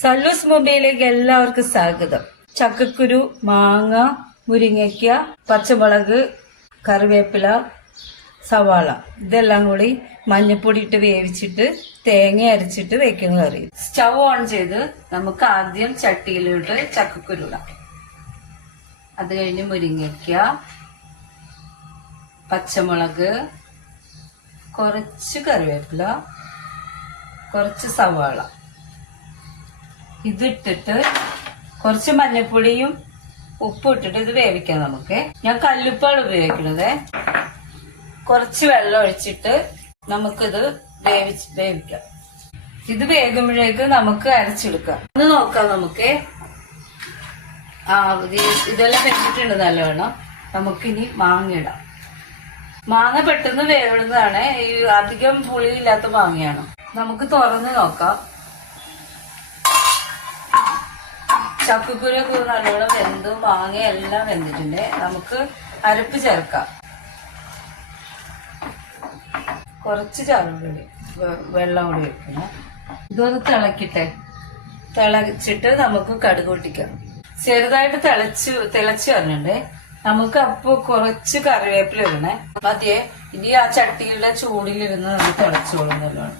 സല്ലൂസ് മൊബൈലിലേക്ക് എല്ലാവർക്കും സ്വാഗതം. ചക്കക്കുരു, മാങ്ങ, മുരിങ്ങയ്ക്ക, പച്ചമുളക്, കറിവേപ്പില, സവാള ഇതെല്ലാം കൂടി മഞ്ഞപ്പൊടി ഇട്ട് വേവിച്ചിട്ട് തേങ്ങ അരച്ചിട്ട് വെക്കുന്ന കറി. സ്റ്റൗ ഓൺ ചെയ്ത് നമുക്ക് ആദ്യം ചട്ടിയിലോട്ട് ചക്കക്കുരു ഇടാം. അത് കഴിഞ്ഞ് മുരിങ്ങയ്ക്ക, പച്ചമുളക്, കുറച്ച് കറിവേപ്പില, കുറച്ച് സവാള ഇതിട്ടിട്ട് കുറച്ച് മഞ്ഞപ്പൊടിയും ഉപ്പും ഇട്ടിട്ട് ഇത് വേവിക്കാം. നമുക്ക് ഞാൻ കല്ലുപ്പാണ് ഉപയോഗിക്കുന്നത്. കുറച്ച് വെള്ളം ഒഴിച്ചിട്ട് നമുക്കിത് വേവിക്കാം. ഇത് വേകുമ്പോഴേക്ക് നമുക്ക് അരച്ചെടുക്കാം. ഒന്ന് നോക്കാം. നമുക്ക് ഇതെല്ലാം വെച്ചിട്ടുണ്ട് നല്ലവണ്ണം. നമുക്കിനി മാങ്ങ ഇടാം. മാങ്ങ പെട്ടെന്ന് വേവുന്നതാണ്. ഈ അധികം പുളിയില്ലാത്ത മാങ്ങയാണ്. നമുക്ക് തുറന്ന് നോക്കാം. ചക്കക്കുരൊക്കെ നല്ലോണം വെന്ത് മാങ്ങ എല്ലാം വെന്തിട്ടുണ്ട്. നമുക്ക് അരപ്പ് ചേർക്കാം. കുറച്ച് ചാറുപൊടി വെള്ളം കൂടി വെക്കണം. ഇതൊന്ന് തിളച്ചിട്ട് നമുക്ക് കടുക് പൊട്ടിക്കാം. ചെറുതായിട്ട് തിളച്ച് വരണുണ്ട്. നമുക്ക് അപ്പൊ കുറച്ച് കറിവേപ്പില ഇടണേ. മതിയെ. ഇനി ആ ചട്ടിയുടെ ചൂടിലിരുന്ന് നമുക്ക് തിളച്ചോളും നല്ലോണം.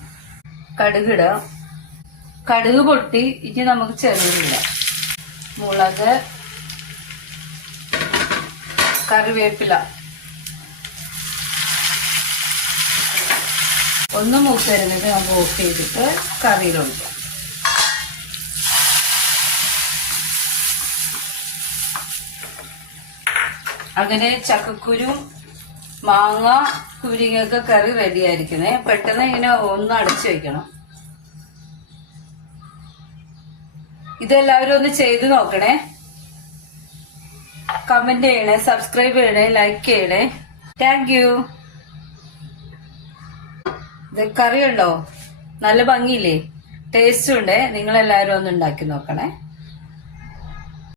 കടുകിടാം. കടുക് പൊട്ടി ഇനി നമുക്ക് ചെറുതിടാം. മുളക്, കറിവേപ്പില ഒന്ന് മൂത്തരുന്നത് നമുക്ക് ഓഫ് ചെയ്തിട്ട് കറിയിലൊഴിക്കാം. അങ്ങനെ ചക്കക്കുരു, മാങ്ങ, കുരിങ്ങൊക്കെ കറി റെഡിയായിരിക്കണേ. പെട്ടെന്ന് ഇങ്ങനെ ഒന്ന് അടച്ചു വെക്കണം. ഇതെല്ലാവരും ഒന്ന് ചെയ്ത് നോക്കണേ. കമന്റ് ചെയ്യണേ, സബ്സ്ക്രൈബ് ചെയ്യണേ, ലൈക്ക് ചെയ്യണേ. Thank you. ഇത് കറിയുണ്ടോ? നല്ല ഭംഗിയില്ലേ? ടേസ്റ്റും ഉണ്ട്. നിങ്ങളെല്ലാവരും ഒന്ന് ഉണ്ടാക്കി നോക്കണേ.